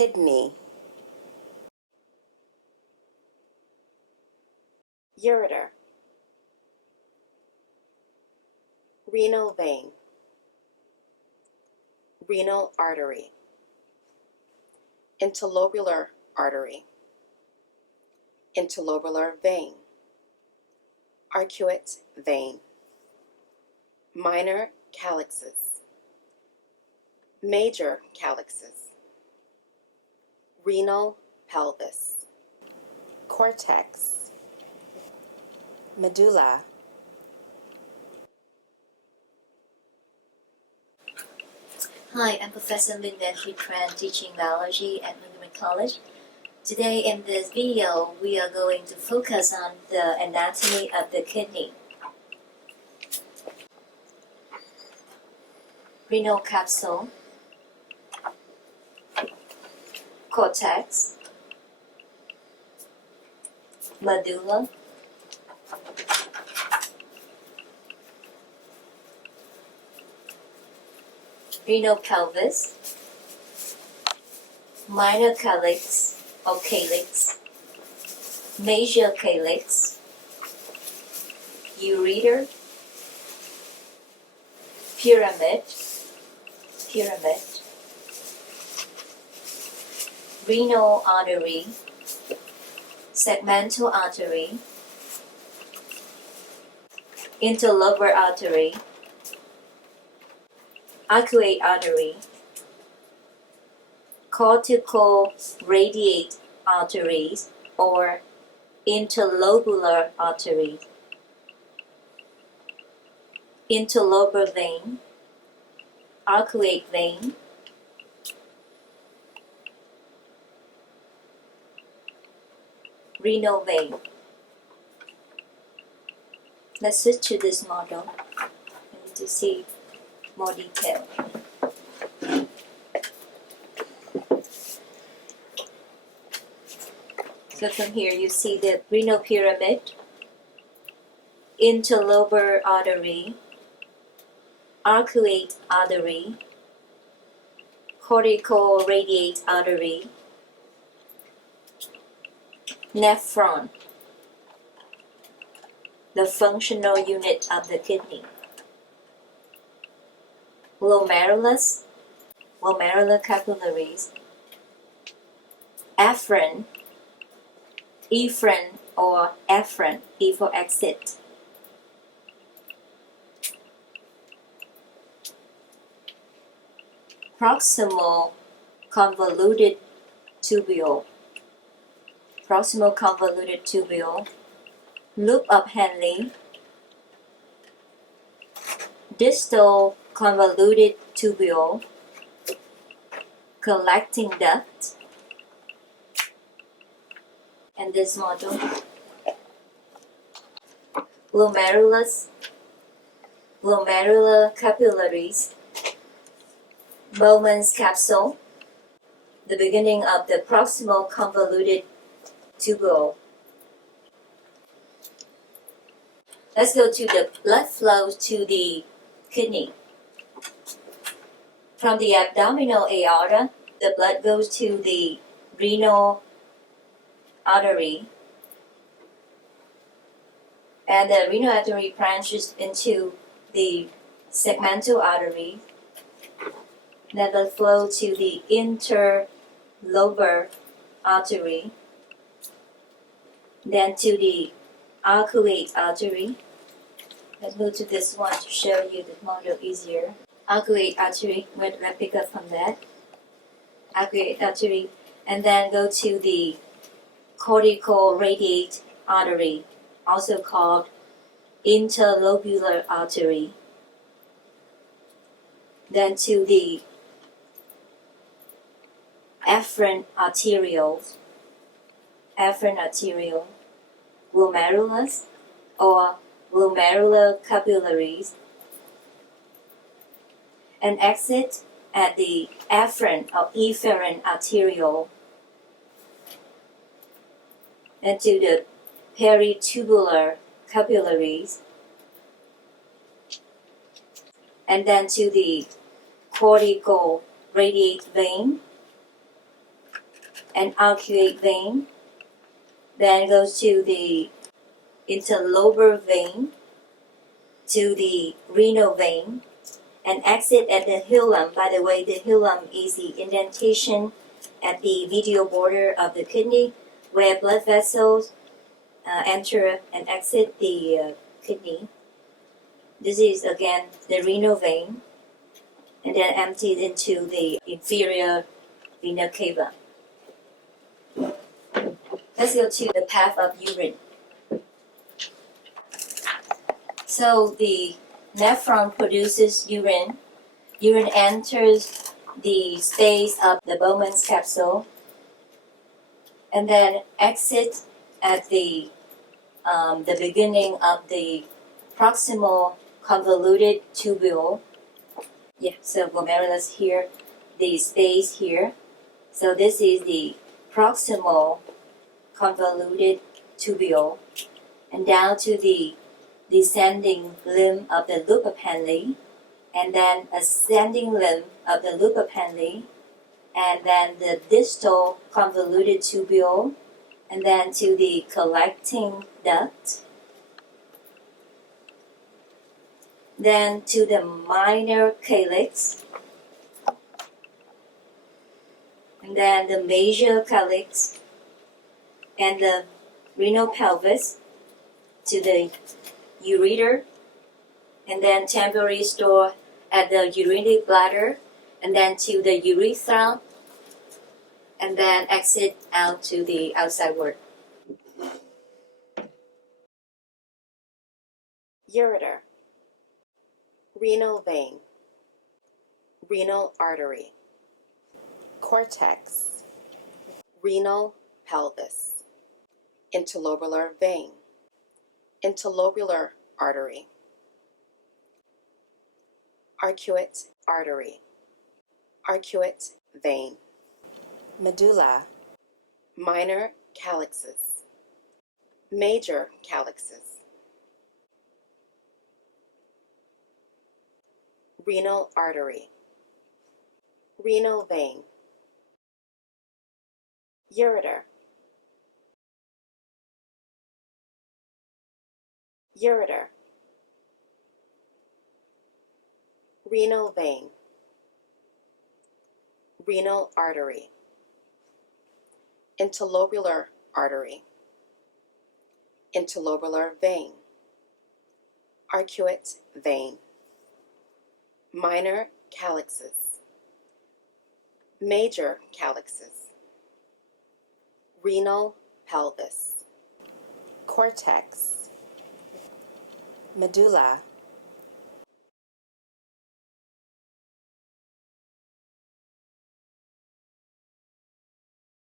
kidney, ureter, renal vein, renal artery, interlobular artery, interlobular vein, arcuate vein, minor calyxes, major calyxes, renal pelvis, cortex, medulla. Hi, I'm Professor Linda Tran, teaching biology at Montgomery College. Today in this video, we are going to focus on the anatomy of the kidney. Renal capsule, cortex, medulla, renal pelvis, minor calyx or calyx, major calyx, ureter, pyramid, renal artery, segmental artery, interlobar artery, arcuate artery, cortical radiate arteries or interlobular artery, interlobar vein, arcuate vein, renal vein. Let's switch to this model and to see more detail. So from here you see the renal pyramid, interlobar artery, arcuate artery, cortical radiate artery, nephron, the functional unit of the kidney, glomerulus, glomerular capillaries, afferent, efferent or afferent, E for exit, proximal convoluted tubule, loop of Henle, distal convoluted tubule, collecting duct, and this model, glomerulus, glomerular capillaries, Bowman's capsule, the beginning of the proximal convoluted tubule. Let's go to the blood flow to the kidney. From the abdominal aorta, the blood goes to the renal artery, and the renal artery branches into the segmental artery, then the flow to the interlobar artery, then to the arcuate artery. Let's move to this one to show you the model easier. Arcuate artery, let's pick up from that. Arcuate artery, and then go to the cortical radiate artery, also called interlobular artery. Then to the afferent arteriole, glomerulus or glomerular capillaries, and exit at the afferent or efferent arteriole, and to the peritubular capillaries, and then to the cortical radiate vein, and arcuate vein, then goes to the interlobar vein, to the renal vein, and exit at the hilum. By the way, the hilum is the indentation at the medial border of the kidney where blood vessels enter and exit the kidney. This is again the renal vein, and then emptied into the inferior vena cava. Let's go to the path of urine. So the nephron produces urine. Urine enters the space of the Bowman's capsule and then exits at the beginning of the proximal convoluted tubule. Yeah, so glomerulus here, the space here. So this is the proximal convoluted tubule, and down to the descending limb of the loop appendage, and then ascending limb of the loop appendage, and then the distal convoluted tubule, and then to the collecting duct, then to the minor calyx, and then the major calyx, and the renal pelvis to the ureter, and then temporary store at the urinary bladder, and then to the urethra, and then exit out to the outside world. Ureter. Renal vein. Renal artery. Cortex. Renal pelvis. Interlobular vein. Interlobular artery. Arcuate artery. Arcuate vein. Medulla. Minor calyxes. Major calyxes. Renal artery. Renal vein. Ureter. Ureter. Renal vein. Renal artery. Interlobular artery. Interlobular vein. Arcuate vein. Minor calyxes. Major calyxes. Renal pelvis. Cortex. Medulla.